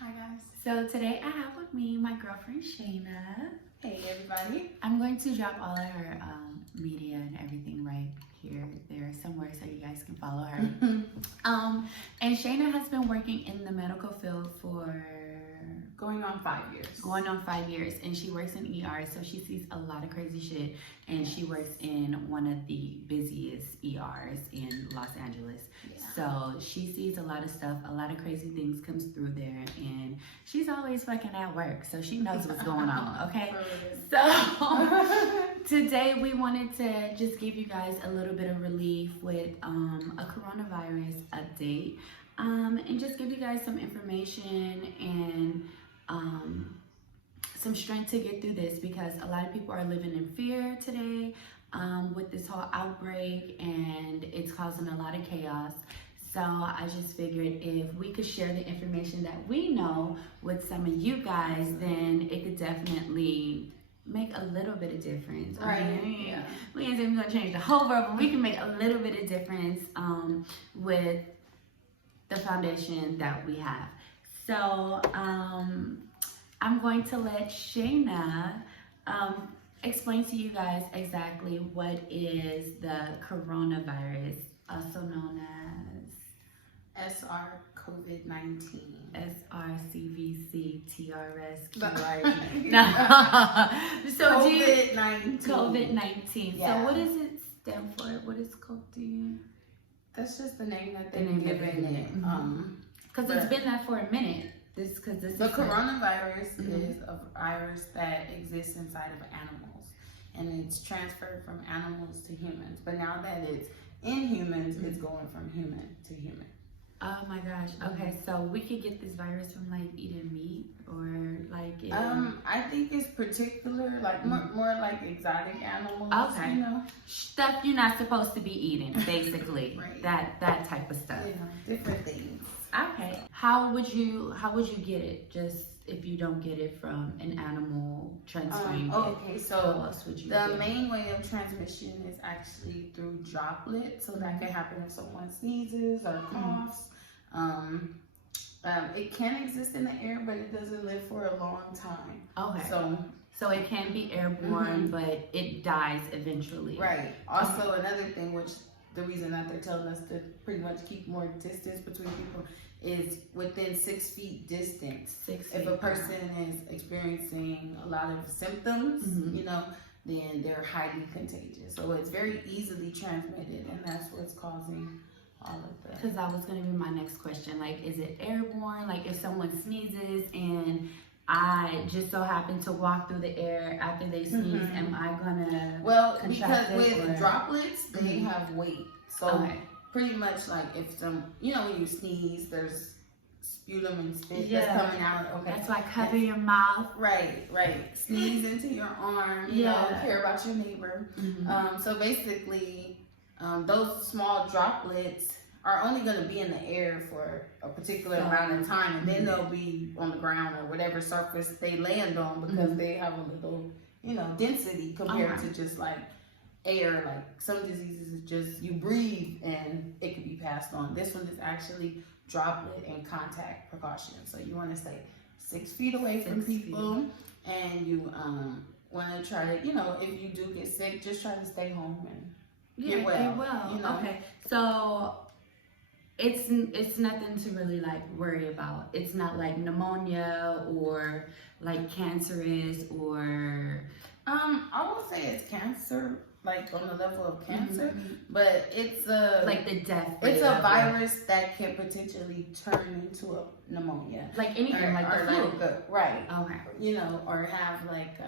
Hi guys. So today I have with me my girlfriend Shaina. Hey everybody. I'm going to drop all of her media and everything right here, there, somewhere so you guys can follow her. And Shaina has been working in the medical field for Going on 5 years. Going on 5 years, and she works in ER, so she sees a lot of crazy shit, and she works in one of the busiest ERs in Los Angeles. Yeah. So she sees a lot of stuff, a lot of crazy things comes through there, and she's always fucking at work, so she knows what's going on, okay? So today we wanted to just give you guys a little bit of relief with a coronavirus update, and just give you guys some information and some strength to get through this, because a lot of people are living in fear today with this whole outbreak, and it's causing a lot of chaos. So I just figured if we could share the information that we know with some of you guys, then it could definitely make a little bit of difference. Right. I mean, yeah. We ain't saying we're gonna change the whole world, but we can make a little bit of difference with the foundation that we have. So I'm going to let Shaina explain to you guys exactly what is the coronavirus, also known as SR COVID-19. SRCVC TRS No. So COVID-19. COVID-19. Yeah. So what does it stand for? What is called? Do you? That's just the name that they've given it. Because it's been that for a minute. The coronavirus is a virus that exists inside of animals, and it's transferred from animals to humans. But now that it's in humans, it's going from human to human. Oh my gosh. Okay, so we could get this virus from like eating meat, or like I think it's particular, like more like exotic animals. Okay. You know? Stuff you're not supposed to be eating, basically. Right. That type of stuff. Yeah, different things. Okay. How would you get it? Just if you don't get it from an animal transferring okay, so how else would you the main way of transmission is actually through droplets. So that can happen if someone sneezes or coughs. It can exist in the air, but it doesn't live for a long time. Okay. So it can be airborne, but it dies eventually. Right. Also, another thing, which the reason that they're telling us to pretty much keep more distance between people, is within 6 feet distance. 6 feet. If a person is experiencing a lot of symptoms, you know, then they're highly contagious. So it's very easily transmitted, and that's what's causing all of that. Because that was going to be my next question. Like, is it airborne? Like, if someone sneezes and I just so happen to walk through the air after they sneeze, am I gonna contract because it, with droplets, they have weight. So pretty much like if some, you know, when you sneeze, there's sputum and spit that's coming out. Okay. That's why cover your mouth. Right. Sneeze into your arm. You know, care about your neighbor. So basically, those small droplets are only going to be in the air for a particular amount of time, and then they'll be on the ground or whatever surface they land on, because they have a little, you know, density compared to just like air. Like some diseases is just you breathe and it can be passed on. This one is actually droplet and contact precaution. So you want to stay 6 feet away from people, and you want to try to, you know, if you do get sick, just try to stay home and get well. You know? Okay, so it's nothing to really like worry about. It's not like pneumonia or like cancerous or I would say it's cancer, like on the level of cancer, but it's a like the death. It's a virus that can potentially turn into a pneumonia, like anything, like the flu. Right. Okay. You know, or have like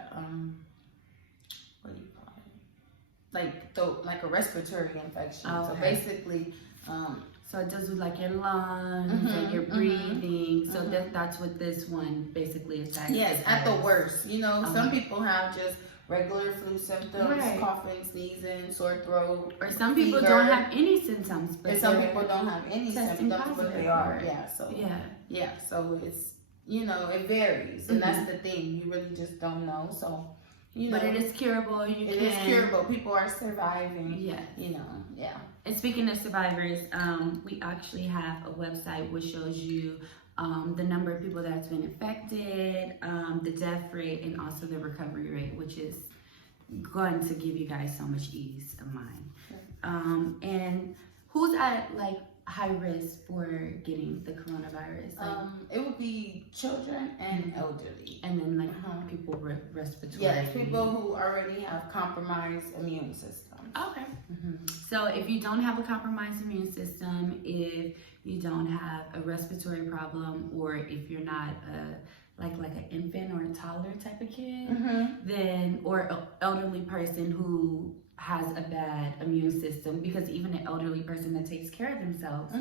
what do you call it? Like a respiratory infection. So basically, so it does with like your lungs and your breathing. So that's what this one basically is. Yes, at the worst. You know, some people have just regular flu symptoms, coughing, sneezing, sore throat. Or some people don't have any symptoms. But some people don't have any symptoms, but they are. So it's, you know, it varies. And that's the thing. You really just don't know. So, you know. But it is curable. It is curable. People are surviving. Yeah. You know, And speaking of survivors, we actually have a website which shows you the number of people that's been infected, the death rate, and also the recovery rate, which is going to give you guys so much ease of mind. And who's at like high risk for getting the coronavirus? Like, it would be children and elderly. and then like people with respiratory. Yes, people who already have compromised immune systems. Okay. So if you don't have a compromised immune system, if you don't have a respiratory problem, or if you're not like an infant or a toddler type of kid, then, or an elderly person who has a bad immune system, because even an elderly person that takes care of themselves,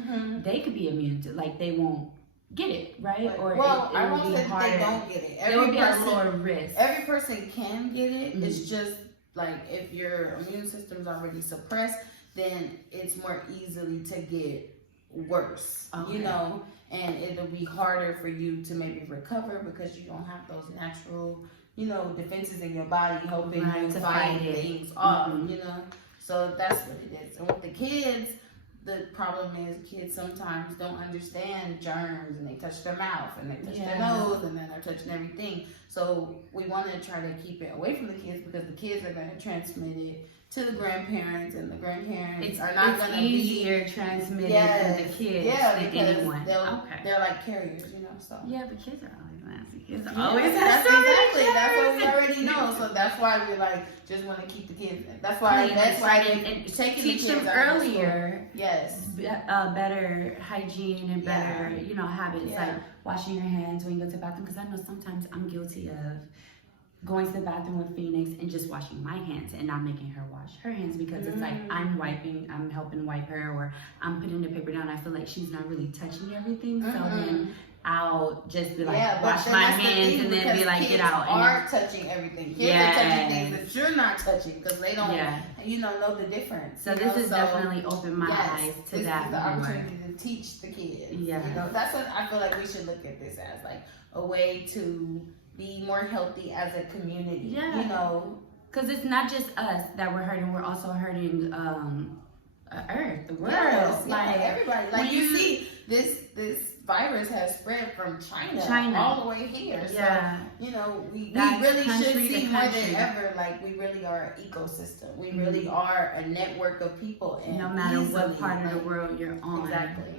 they could be immune to, like, they won't get it, right? But, well, I won't say that they don't get it. It would be a lower risk. Every person can get it. It's just like if your immune system's already suppressed, then it's more easily to get worse, you know, and it'll be harder for you to maybe recover because you don't have those natural, you know, defenses in your body helping you to fight things off, you know. So that's what it is. And with the kids, the problem is kids sometimes don't understand germs, and they touch their mouth and they touch their nose, and then they're touching everything. So we want to try to keep it away from the kids, because the kids are going to transmit it to the grandparents, and the grandparents are not going to be easier transmitted to the kids than anyone. They're like carriers, you know. So the kids are always nasty. Kids always that's exactly. That's what we already know. So that's why we like just want to keep the kids. That's why and teach them earlier. Yes. Better hygiene and better you know habits, like washing your hands when you go to the bathroom. Because I know sometimes I'm guilty of going to the bathroom with Phoenix and just washing my hands and not making her wash her hands, because it's like I'm helping wipe her, or I'm putting the paper down. I feel like she's not really touching everything, so then I'll just be like, wash my hands, and then be like, get out. Are touching everything. Kids are touching things that you're not touching, because they don't, you know the difference. So this is definitely opened my eyes to that. This is the opportunity to teach the kids. You know, that's what I feel like we should look at this as, like a way to be more healthy as a community. You know, because it's not just us that we're hurting; we're also hurting Earth, the world, like everybody. Like you see, this virus has spread from China all the way here. So you know, we really should see more than ever. Like we really are an ecosystem. We really are a network of people. And no matter what part of the world you're on,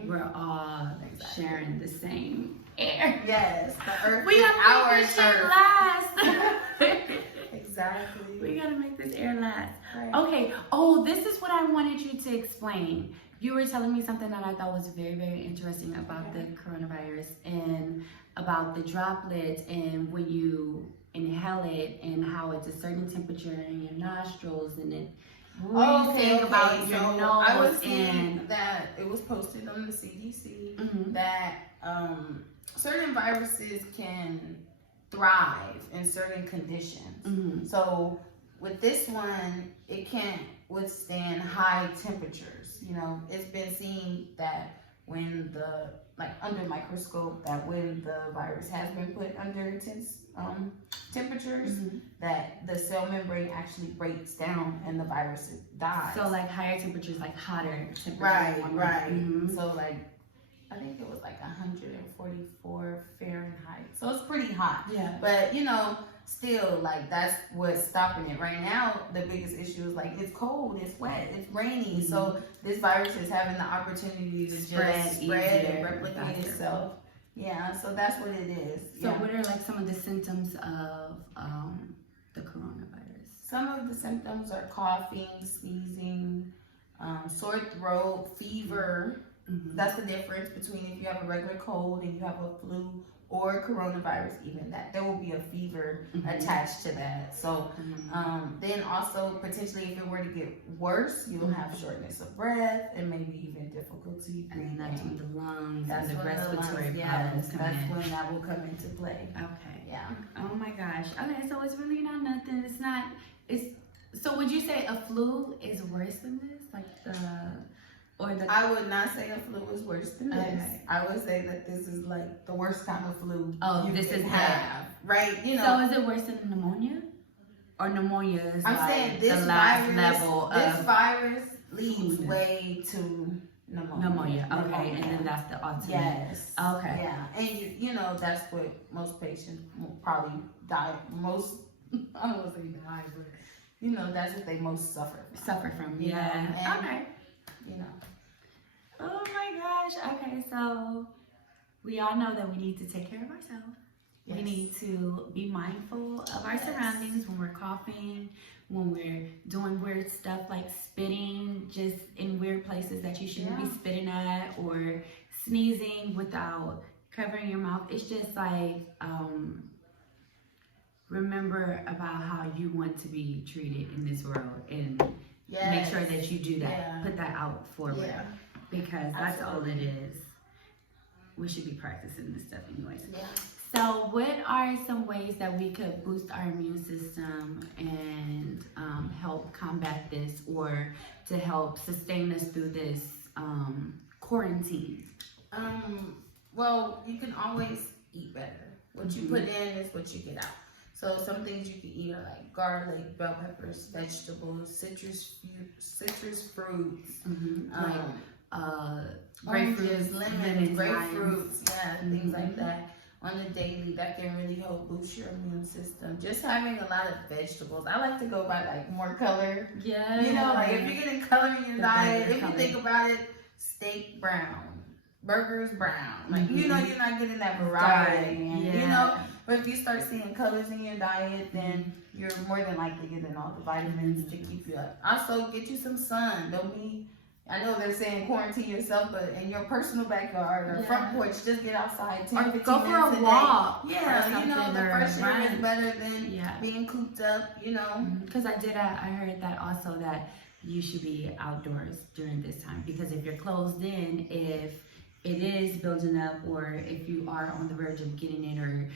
we're all sharing the same air. Yes, the earth. We gotta make this shit last. Exactly. We gotta make this air last. Right. Okay. Oh, this is what I wanted you to explain. You were telling me something that I thought was very, very interesting about the coronavirus, and about the droplets, and when you inhale it, and how it's a certain temperature in your nostrils, and then about your nose. I was seeing that it was posted on the CDC that certain viruses can thrive in certain conditions. So with this one, it can't withstand high temperatures. You know, it's been seen that when under microscope, that when the virus has been put under intense temperatures, that the cell membrane actually breaks down and the virus dies. So like higher temperatures, like hotter temperatures. Right. So like, I think it was like 144 Fahrenheit. So it's pretty hot. Yeah. But you know, still, like, that's what's stopping it right now. The biggest issue is like it's cold, it's wet, it's rainy. So this virus is having the opportunity to just spread and replicate itself. Yeah. So that's what it is. So what are like some of the symptoms of the coronavirus? Some of the symptoms are coughing, sneezing, sore throat, fever. That's the difference between if you have a regular cold and you have a flu or coronavirus, even that there will be a fever attached to that. So then also potentially if it were to get worse, you'll have shortness of breath and maybe even difficulty breathing. And that's when the lungs and the when respiratory problems come in. That's when that will come into play. Okay. Yeah. Oh my gosh. Okay, so it's really not nothing. So would you say a flu is worse than this? Like I would not say a flu is worse than this. I would say that this is like the worst kind of flu you can have. Right? You know. So is it worse than pneumonia? Or pneumonia is saying this the last virus, level of this virus leads way to pneumonia. Okay, and then that's the alternate. Yes. Okay. Yeah, and you know that's what most patients will probably die. Most I don't want to say die, but you know that's what they most suffer from. Yeah. And, okay. You know. Oh my gosh. Okay, so we all know that we need to take care of ourselves. Yes. We need to be mindful of our surroundings when we're coughing, when we're doing weird stuff like spitting just in weird places that you shouldn't be spitting at, or sneezing without covering your mouth. It's just like, remember about how you want to be treated in this world, and make sure that you do that. Put that out forward, because that's all it is. We should be practicing this stuff anyways. Yeah. So what are some ways that we could boost our immune system and help combat this, or to help sustain us through this quarantine? Well, you can always eat better. What you put in is what you get out. So some things you can eat are like garlic, bell peppers, vegetables, citrus fruits, oranges, lemons, grapefruits, things like that. On the daily, that can really help boost your immune system. Just having a lot of vegetables. I like to go by like more color. Yeah. You know, like if you're getting color in your diet, if you think about it, steak brown, burgers brown. Like you know, you're not getting that variety. You know, but if you start seeing colors in your diet, then you're more than likely getting all the vitamins to keep you up. Also, get you some sun. Don't be. I know they're saying quarantine yourself, but in your personal backyard or front porch, just get outside 10, 15 go for a walk. Yeah, you know, the fresh air is better than being cooped up, you know. Because I heard that also, that you should be outdoors during this time, because if you're closed in, if it is building up, or if you are on the verge of getting it or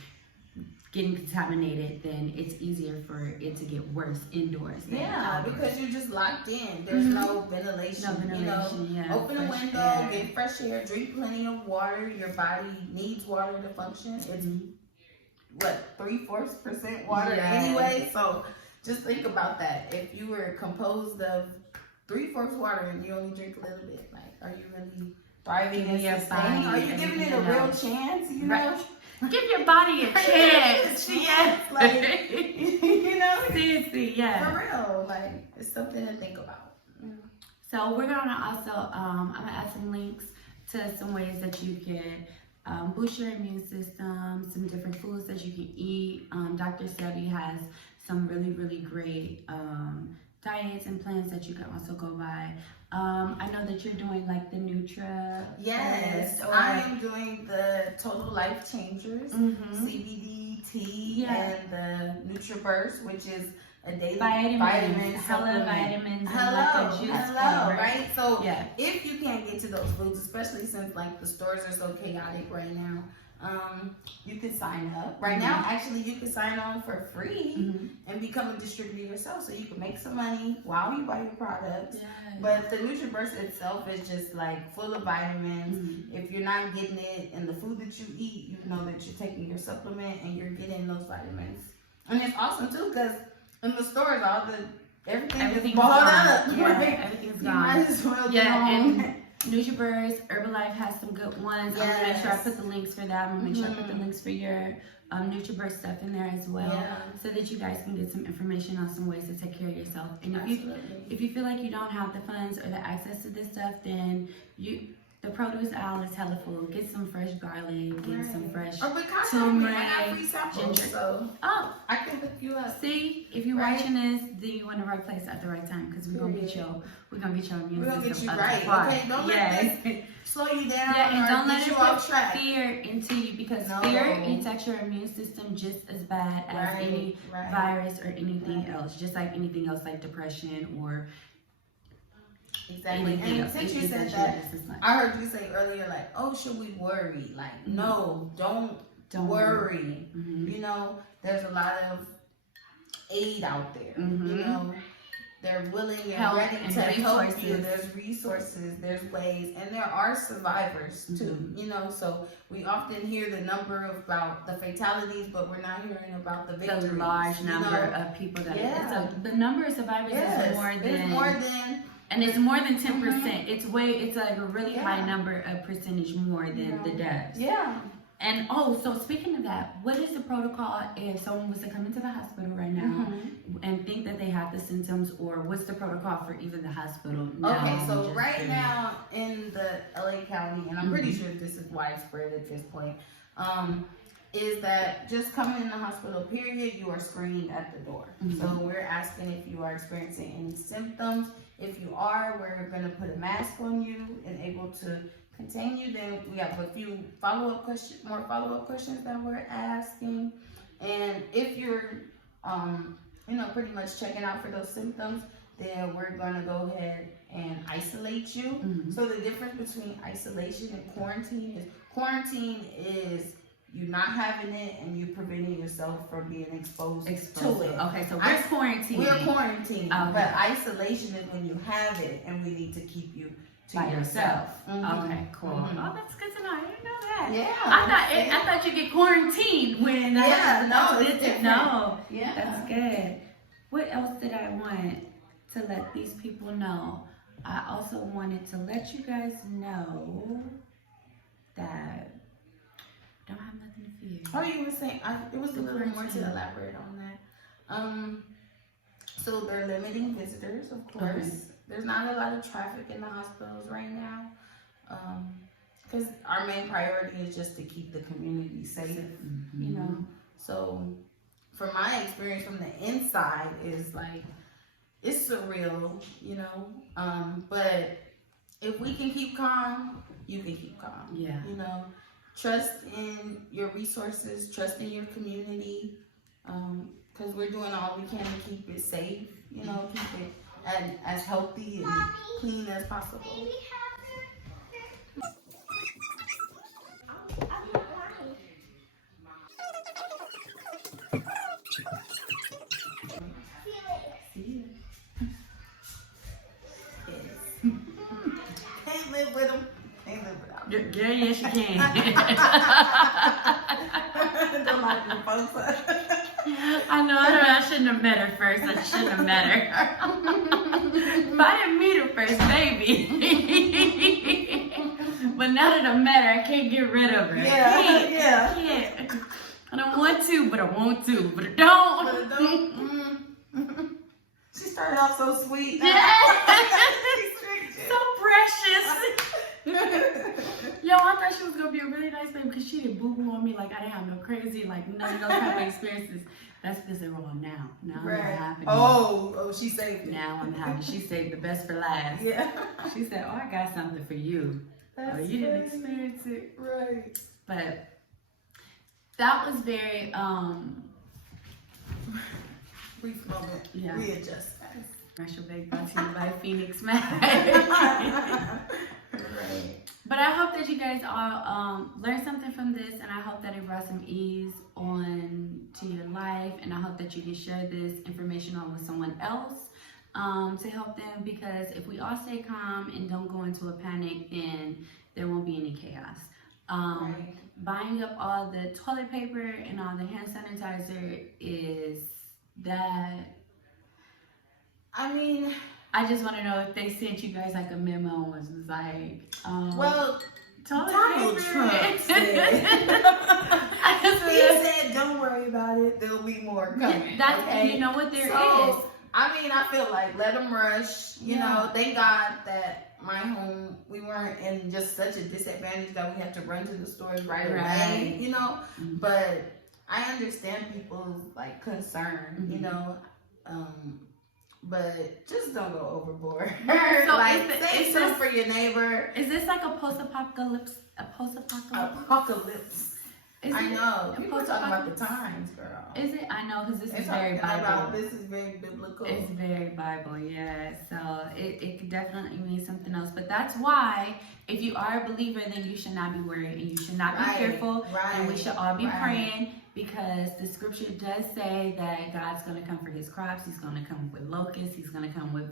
getting contaminated, then it's easier for it to get worse indoors than outdoors. Because you're just locked in. There's no ventilation. You know, open a window, get fresh air, drink plenty of water. Your body needs water to function. It's what, 3/4% water anyway. So just think about that. If you were composed of 3/4 water and you only drink a little bit, like, are you really thriving and sustaining? Are you giving it a real chance? You know. Give your body a chance. Like, you know, seriously, for real. Like, it's something to think about. So we're gonna also, I'm gonna add some links to some ways that you can boost your immune system, some different foods that you can eat. Dr. Sebi has some really, really great diets and plans that you can also go by. I know that you're doing like the Nutra. Yes, I am doing the Total Life Changers, CBD tea, and the NutriBurst, which is a daily vitamin hella vitamins. Right? So if you can't get to those foods, especially since like the stores are so chaotic right now, you can sign up. Right now, actually, you can sign on for free and become a distributor yourself, so you can make some money while you buy your products. But the NutriBurst itself is just like full of vitamins. If you're not getting it in the food that you eat, you know that you're taking your supplement and you're getting those vitamins. And it's awesome too, because in the stores, everything's is bought up. Everything's gone. You might as well get home. NutriBurst, Herbalife has some good ones. I'm gonna make sure I put the links for that. I'm gonna make sure I put the links for your NutriBurst stuff in there as well, so that you guys can get some information on some ways to take care of yourself. And if you feel like you don't have the funds or the access to this stuff, then the produce aisle is hella full. Get some fresh garlic, get some fresh turmeric, ginger. So I can hook you up. See, if you're watching this, then you're in the right place at the right time, because we're gonna get your immune system. We're gonna get you right. Okay, don't let this slow you down. And don't let it put fear into you, because fear attacks your immune system just as bad as any virus or anything else. Just like anything else, like depression or anything else. Since you said that, I heard you say earlier, like, oh, should we worry? Like, no, don't worry. You know, there's a lot of aid out there. You know, they're willing and ready to help you. There's resources, there's ways, and there are survivors too. You know, so we often hear the number about the fatalities, but we're not hearing about the victories. The large number of people that the number of survivors is more than And it's more than 10%. It's like a really high number of percentage more than the deaths. Yeah. And so speaking of that, what is the protocol if someone was to come into the hospital right now and think that they have the symptoms, or what's the protocol for even the hospital now? Okay, so right now in the LA County, and I'm pretty sure this is widespread at this point, is that just coming in the hospital, period, you are screened at the door. So we're asking if you are experiencing any symptoms. If you are, we're going to put a mask on you and able to contain you. Then we have a few follow-up questions that we're asking. And if you're, pretty much checking out for those symptoms, then we're going to go ahead and isolate you. So the difference between isolation and quarantine is you not having it and you preventing yourself from being exposed to it. Okay, so we're quarantined. We're quarantined, but isolation is when you have it and we need to keep you to yourself. Okay, cool. Oh, that's good to know. I didn't know that. Yeah. I thought you get quarantined when. It's different. No. Yeah. That's good. What else did I want to let these people know? I also wanted to let you guys know that I don't have nothing to fear. Oh, you were saying, it was a little more to elaborate on that. So they're limiting visitors, of course. There's not a lot of traffic in the hospitals right now. Because our main priority is just to keep the community safe, you know. So from my experience from the inside is like, it's surreal, you know. But if we can keep calm, you can keep calm. Yeah. You know, trust in your resources, trust in your community. Because we're doing all we can to keep it safe, you know, keep it as healthy and clean as possible. Can't live with them. Can't live without them. Yeah, yes you can. Don't like them folks. I know, I shouldn't have met her first. I shouldn't have met her. If I didn't meet her first, maybe. But now that I met her, I can't get rid of her. Yeah. I can't. I don't want to, but I want to. But I don't. She started off so sweet. So precious. Yo, I thought she was gonna be a really nice baby because she didn't boo-boo on me like I didn't have no crazy, like none of those type of experiences. That's because they're all now. Now I'm happy. Oh, she saved it. Now I'm happy. She saved the best for last. Yeah. She said, "Oh, I got something for you." That's you didn't experience it, right? but that was very brief moment. Yeah. Readjust. Commercial bake brought to you by Phoenix Mag. Right. But I hope that you guys all learned something from this, and I hope that it brought some ease on to your life, and I hope that you can share this information on with someone else to help them, because if we all stay calm and don't go into a panic, then there won't be any chaos. Right. Buying up all the toilet paper and all the hand sanitizer is that... I mean, I just want to know if they sent you guys like a memo and was like, well, Donald Trump said, he said, don't worry about it, there'll be more coming. That's, okay? and you know what, there is. I mean, I feel like let them rush, you know, thank God that my home, we weren't in just such a disadvantage that we had to run to the stores right away, you know, but I understand people's like concern, you know, but just don't go overboard. So like, say something for your neighbor. Is this like a post-apocalypse? Apocalypse. I know. People are talking about the times, girl. Is it? I know, because this is very Bible. This is very biblical. It's very Bible, yeah. So it could definitely mean something else. But that's why, if you are a believer, then you should not be worried and you should not be fearful. And we should all be praying, because the scripture does say that God's going to come for his crops. He's going to come with locusts. He's going to come with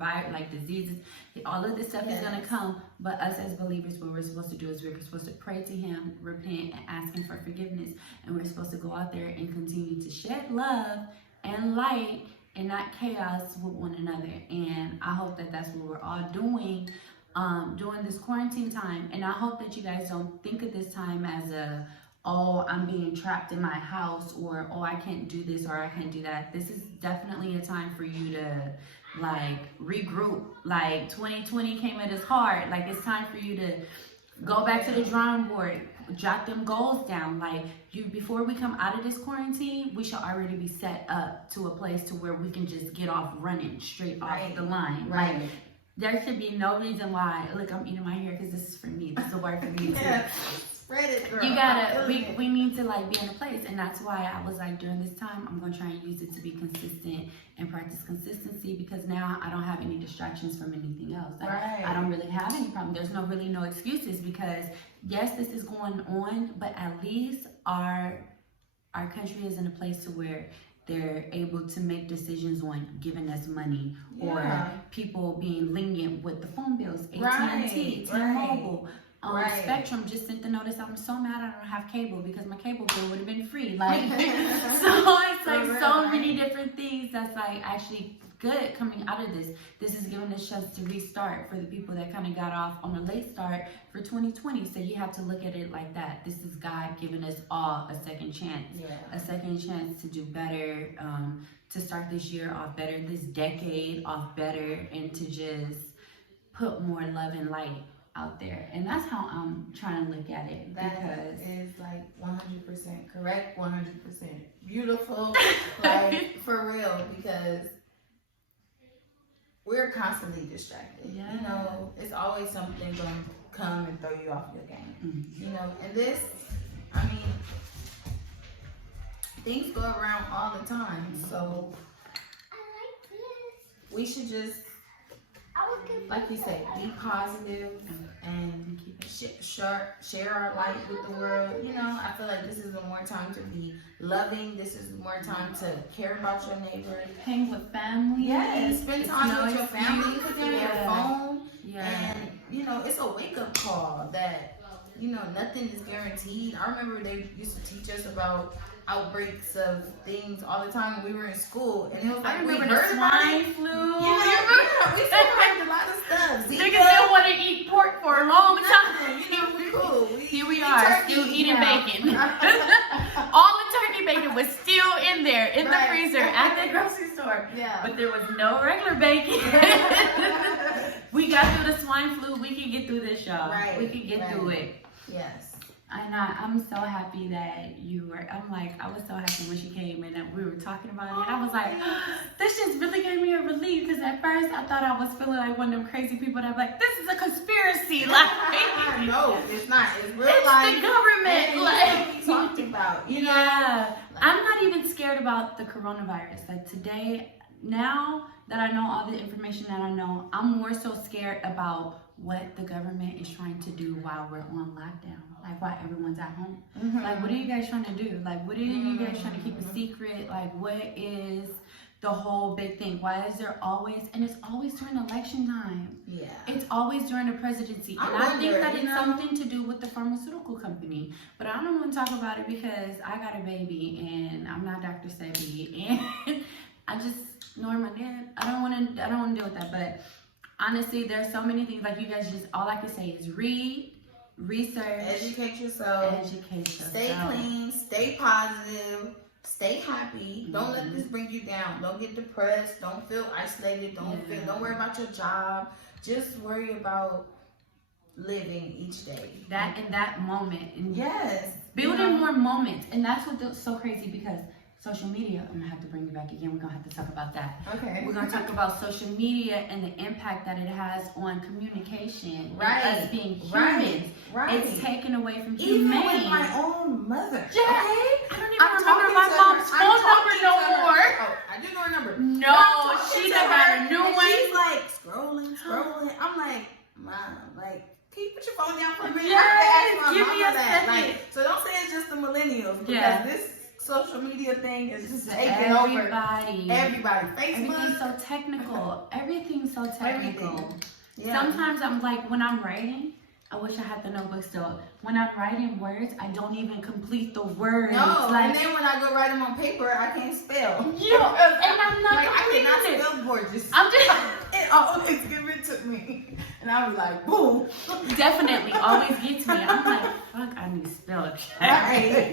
diseases. All of this stuff is going to come. But us as believers, what we're supposed to do is we're supposed to pray to him, repent, and ask him for forgiveness. And we're supposed to go out there and continue to shed love and light and not chaos with one another. And I hope that that's what we're all doing during this quarantine time. And I hope that you guys don't think of this time as oh, I'm being trapped in my house, or oh, I can't do this or I can't do that. This is definitely a time for you to like regroup. Like 2020 came at us hard. Like it's time for you to go back to the drawing board, jot them goals down. Like before we come out of this quarantine, we should already be set up to a place to where we can just get off running straight off the line. Right. Like, there should be no reason why. Look, I'm eating my hair because this is for me. This is a word for me too. Spread it, girl. You gotta, we need to like be in a place, and that's why I was like, during this time, I'm gonna try and use it to be consistent and practice consistency, because now I don't have any distractions from anything else. Like, I don't really have any problem. There's no excuses, because yes, this is going on, but at least our country is in a place to where they're able to make decisions on giving us money, or people being lenient with the phone bills, AT&T, T-Mobile. Spectrum just sent the notice. I'm so mad I don't have cable, because my cable bill would have been free. Like, so it's like so many different things that's like actually good coming out of this. This is giving us a chance to restart for the people that kind of got off on a late start for 2020. So you have to look at it like that. This is God giving us all a second chance, a second chance to do better, to start this year off better, this decade off better, and to just put more love and light out there. And that's how I'm trying to look at it. That is like 100% correct, 100% beautiful, like for real, because we're constantly distracted. You know, it's always something going to come and throw you off your game. You know, and this, I mean, things go around all the time. So we should just, like you said, be positive and share our light with the world. You know, I feel like this is more time to be loving. This is more time to care about your neighbor. Hang with family. Yes, spend time with your family. Put down your phone. And, you know, it's a wake-up call that, you know, nothing is guaranteed. I remember they used to teach us about outbreaks of things all the time when we were in school, and it was like, I remember the swine flu. We still heard a lot of stuff. Niggas didn't want to eat pork for a long time. You know, we cool. Here we are, still eating bacon. All the turkey bacon was still in there, in the freezer, at the grocery store. But there was no regular bacon. We got through the swine flu. We can get through this, y'all. We can get through it. Yes. And I'm so happy that you were, I was so happy when she came and that we were talking about it. And I was like, this just really gave me a relief, because at first I thought I was feeling like one of them crazy people that like, this is a conspiracy. Like, no, it's not. It's real it's life. The government. Like, we talked about, you know. I'm not even scared about the coronavirus. Like today, now that I know all the information that I know, I'm more so scared about what the government is trying to do while we're on lockdown. Like, while everyone's at home. Like, what are you guys trying to do? Like, what are you guys trying to keep a secret? Like, what is the whole big thing? Why is there always, and it's always during election time. It's always during the presidency. And I think that it's something to do with the pharmaceutical company. But I don't want to talk about it because I got a baby and I'm not Dr. Sebi. And I just, nor my dad, I don't want to deal with that. But honestly, there's so many things, like you guys just, all I can say is read, research, educate yourself, stay clean, stay positive, stay happy. Don't let this bring you down. Don't get depressed. Don't feel isolated. Don't worry about your job. Just worry about living each day. That in that moment. And building more moments. And that's what's so crazy, because social media, I'm gonna have to bring it back again. We're gonna have to talk about that. We're gonna talk about social media and the impact that it has on communication. Us being humans. It's taken away from humanity. Even with my own mother. I don't even remember my mom's phone number no more. Oh, I do know her number. No, she done got a new one. She's like scrolling. I'm like, Mom, like, can you put your phone down for a minute? Give me a second. Like, so don't say it's just the millennials, because this social media thing is just taking over everybody. Facebook. Everything's so technical. Sometimes I'm like, when I'm writing, I wish I had the notebook still. When I'm writing words, I don't even complete the words. No, like, and then when I go write them on paper, I can't spell. And I'm not like, I completing cannot it. spell gorgeous. I'm just It always give it to me. And I'll be like, boom. definitely always gets me. I'm like, fuck, I need to spell it. Right.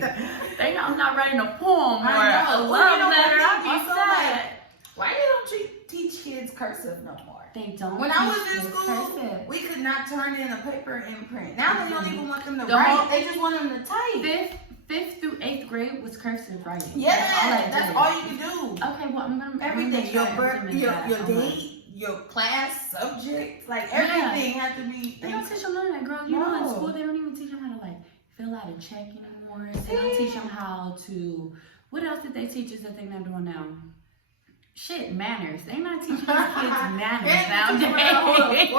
They know I'm not writing a poem or I a know. love letter. I I'll think be also, sad. Why they don't teach kids cursive no more? They don't. When I was teach in kids school, cursive. we could not turn in a paper imprint. Now they don't even want them to The write. whole- They just want them to type. Fifth through 8th grade was cursive writing. Yeah, That's that's all you can do. Okay, well, I'm gonna Everything, your try birth, implement your that. date, your class subject, like everything had to be. They don't teach them none of that, girl. You know, in No. school they don't even teach them how to like fill out a check anymore. They don't teach them how to. What else did they teach us that they're not doing now? Shit, manners. They not teaching these kids manners nowadays.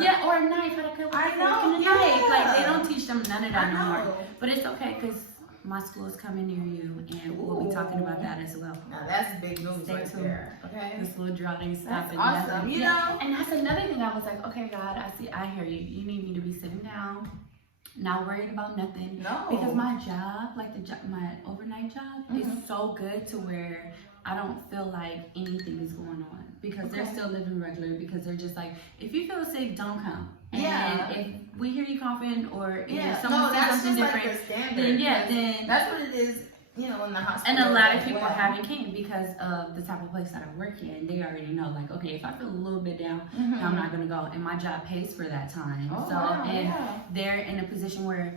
Yeah, or a knife. How to cut with a fork and a knife. Like they don't teach them none of that no more. But it's okay because my school is coming near you, and we'll be talking about that as well. Now that's big news Stay right tuned. there. Okay. This little drought ain't stopping. That's awesome. You know. And that's another thing. I was like, okay, God, I hear you. You need me to be sitting down, not worried about nothing. No. Because my job, like my overnight job, is so good to where I don't feel like anything is going on because they're still living regular. Because they're just like, if you feel sick, don't come. And if we hear you coughing or if someone says something different, like then that's what it is. You know, in the hospital. and a lot of people haven't came because of the type of place that I work in. They already know, like, okay, if I feel a little bit down, I'm not gonna go. And my job pays for that time. They're in a position where,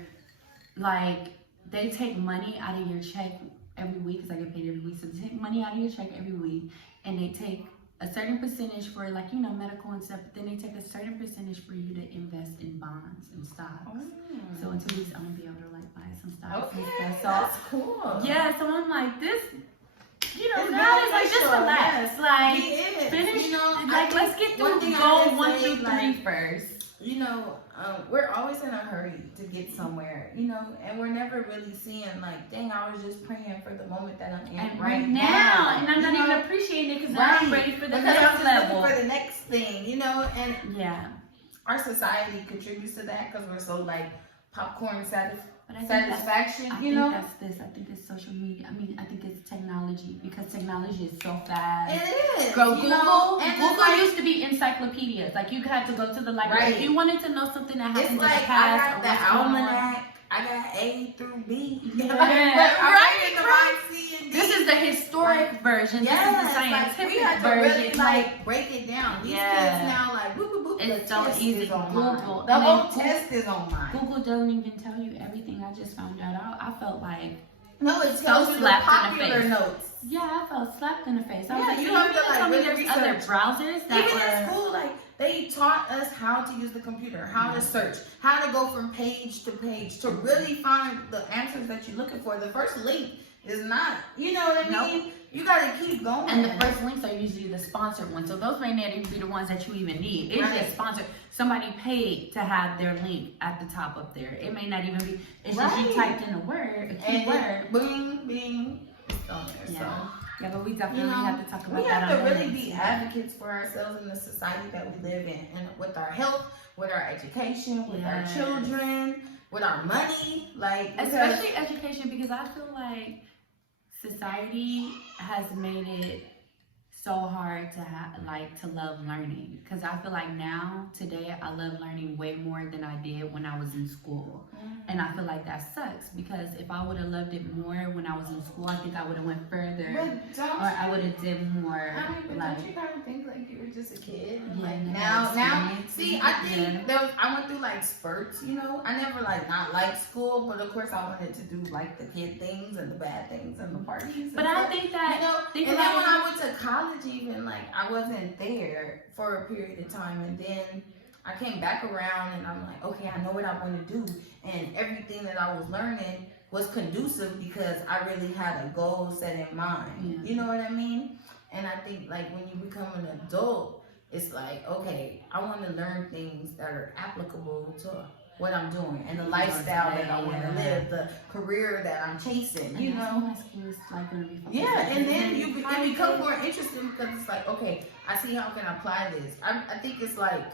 like, they take money out of your check every week because I get paid every week. So they take money out of your check every week, and they take a certain percentage for, like, you know, medical and stuff. But then they take a certain percentage for you to invest in bonds and stocks. So in 2 weeks, I'm gonna be able to like buy some stocks and stuff. So that's cool. Yeah, so I'm like, this, you know, God is like, just relax. Like, finish, you know, like, let's get through goal 1 through 3 first. You know, we're always in a hurry to get somewhere, you know, and we're never really seeing, like, dang, I was just praying for the moment that I'm in right now. And I'm not even appreciating it because I'm ready for the next level. For the next thing, you know, and our society contributes to that because we're so, like, popcorn satisfaction, I you know? I think it's social media. I mean, I think it's technology because technology is so fast. It is. Girl, Google like, used to be encyclopedias. Like, you had to go to the library. Right. If you wanted to know something that happened in the past. I got the almanac. I got A through B. This is the historic version. This is the scientific version. Really, like, break it down. These kids now, like, it's so easy. Google. The whole test is online. Google don't even tell you everything. I just found out. I felt like it tells you the popular notes. Yeah, I felt slapped in the face. I was like, you have to like really there's other browsers that even in school, like they taught us how to use the computer, how to search, how to go from page to page to really find the answers that you're looking for. The first link is not, you know what I mean? You gotta keep going. And the first links are usually the sponsored ones. So those may not even be the ones that you even need. It's just sponsored. Somebody paid to have their link at the top up there. It may not even be, it's just you typed in a word, a keyword. Boom, bing, it's on there. Yeah. So. Yeah, but we definitely have to talk about that. We have to really be advocates for ourselves in the society that we live in, and with our health, with our education, with our children, with our money, like especially education, because I feel like society has made it so hard to love learning, because I feel like today I love learning way more than I did when I was in school. And I feel like that sucks, because if I would have loved it more when I was in school, I think I would have went further, or I would have did more. I mean, but don't you kind of think like you were just a kid? Like now, see, I think I went through like spurts, you know. I never like not liked school, but of course I wanted to do like the kid things and the bad things and the parties. But I think that, you know, and then when I went to college, even like I wasn't there for a period of time, and then I came back around and I'm like, okay, I know what I want to do, and everything that I was learning was conducive because I really had a goal set in mind. You know what I mean? And I think like when you become an adult, it's like, okay, I want to learn things that are applicable to what I'm doing and the lifestyle that I want to live, the career that I'm chasing, you know? And then it becomes more interesting because it's like, okay, I see how I can apply this. I think it's like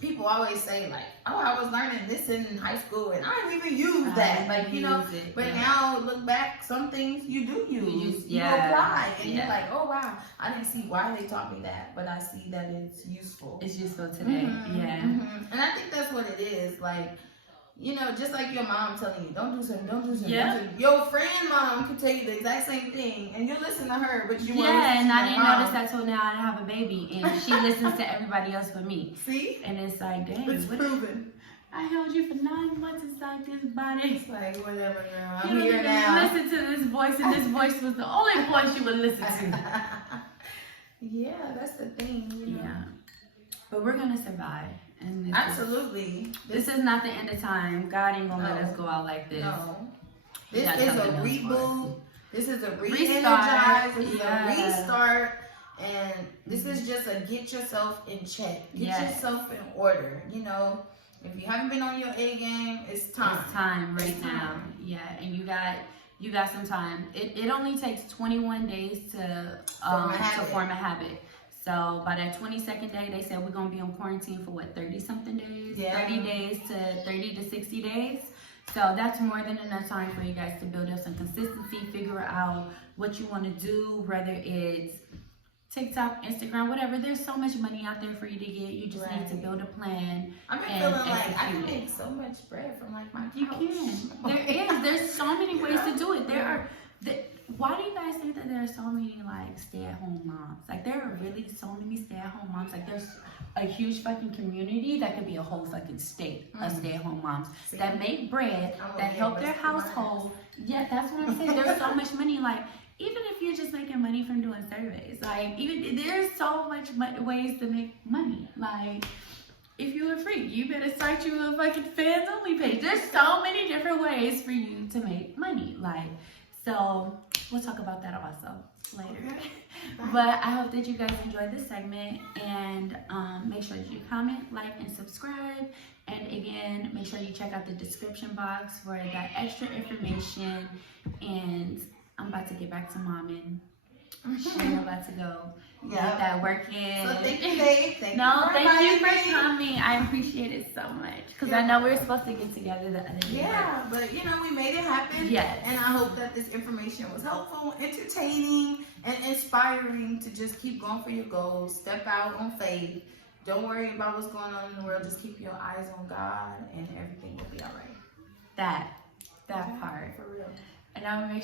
people always say like, oh, I was learning this in high school and I didn't even use that. Like, you know, but now look back, some things you do use. You apply and you're like, oh wow, I didn't see why they taught me that, but I see that it's useful. It's useful today. And I think that's what it is. Like, you know, just like your mom telling you, don't do something, don't do something. Yeah. Your friend mom can tell you the exact same thing, and you listen to her, but you want to yeah, listen and to I didn't mom. notice that till now I have a baby, and she listens to everybody else but me. See? And it's like, dang, It's proven. I held you for 9 months inside this body. It's like, whatever, girl. You I'm here now. Listen to this voice, and this voice was the only voice you would listen to. Yeah, that's the thing, you know. Yeah. But we're gonna survive. And Absolutely. This is not the end of time. God ain't gonna let us go out like this. No. This is a reboot. This is a Restart. This is a restart. And this is just a get yourself in check. Get yourself in order. You know, if you haven't been on your A game, it's time. It's time right now. Yeah, and you got some time. It only takes 21 days to form a habit. So by that 22nd day, they said we're gonna be on quarantine for what, 30-something days? Yeah. 30 days to 30 to 60 days. So that's more than enough time for you guys to build up some consistency, figure out what you want to do, whether it's TikTok, Instagram, whatever. There's so much money out there for you to get. You just need to build a plan. I've been feeling like I can make so much bread from like my couch. You can. There's so many ways to do it. Why do you guys think that there are so many like stay-at-home moms? Like there are really so many stay-at-home moms. Like there's a huge fucking community that could be a whole fucking state of stay-at-home moms that make bread, that help their household. Yeah, that's what I'm saying. There's so much money. Like even if you're just making money from doing surveys, like even there's so much ways to make money. Like if you a freak, you better start you a fucking fans only page. There's so many different ways for you to make money. Like so. We'll talk about that also later. Okay. But I hope that you guys enjoyed this segment, and make sure that you comment, like, and subscribe. And again, make sure you check out the description box for that extra information. And I'm about to get back to momming. I'm about to go get that work in. So thank you, Dave. Thank you for coming. I appreciate it so much. Because I know we were supposed to get together the other day. Yeah, but you know, we made it happen. Yes. And I hope that this information was helpful, entertaining, and inspiring to just keep going for your goals. Step out on faith. Don't worry about what's going on in the world. Just keep your eyes on God and everything will be all right. That part. For real. And I will make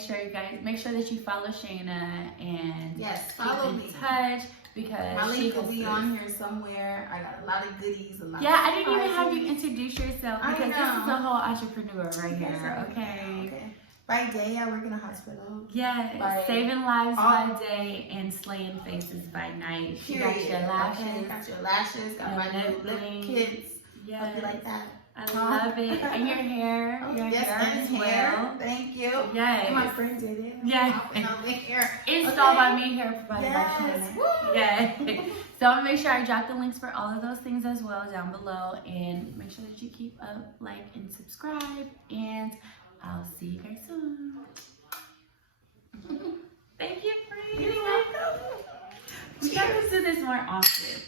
sure that you follow Shaina and follow me. In touch because my link will be on here somewhere. I got a lot of goodies. I didn't even have you introduce yourself because this is a whole entrepreneur right here. Okay. By day, I work in a hospital. Yeah, saving lives by day and slaying faces by night. She got your lashes. Okay, got your lashes. Got my lip kits. Yeah, like that. I love it. And your hair. Your hair as well. Thank you. Yeah. My friend did it. Yeah. Installed by me, hair provided by Shaina. Yeah. So I'm gonna make sure I drop the links for all of those things as well down below, and make sure that you keep up, like, and subscribe. And I'll see you guys soon. Thank you for eating. We gotta do this more often.